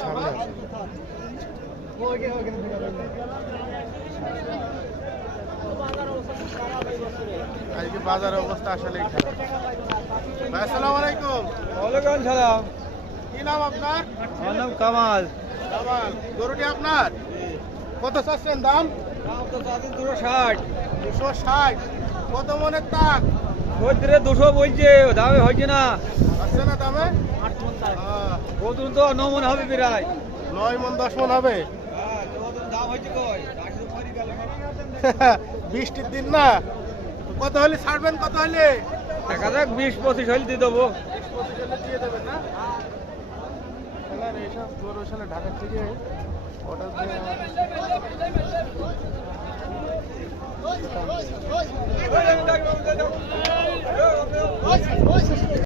সামনে আছে। আজকে বাজার অবস্থা আসলে খারাপ। ভাই আসসালামু আলাইকুম। ওয়ালাইকুম সালাম। কি নাম আপনার? আমার নাম কামাল। কামাল, গরুটি আপনার? কত চাচ্ছেন দাম? দাম তো চাচ্ছি 260। 260। কত মনের তাক? খদ্দের 200 বলছে, দামে হয়েছে না। আসছে না দামে? কতদিন তো 9 মন হবে প্রায়। 9 মন 10 মন হবে। হ্যাঁ, কতদিন দাম হয়েছে কই? বৃষ্টির দিন না, কত হলে ছাড়বেন? কত হলে? 20-25 হলে দিয়ে দেবো। 20-25 হলে দিয়ে দেবেন না? তাহলে এইসব গরু আসলে ঢাকা থেকে অর্ডার দিয়ে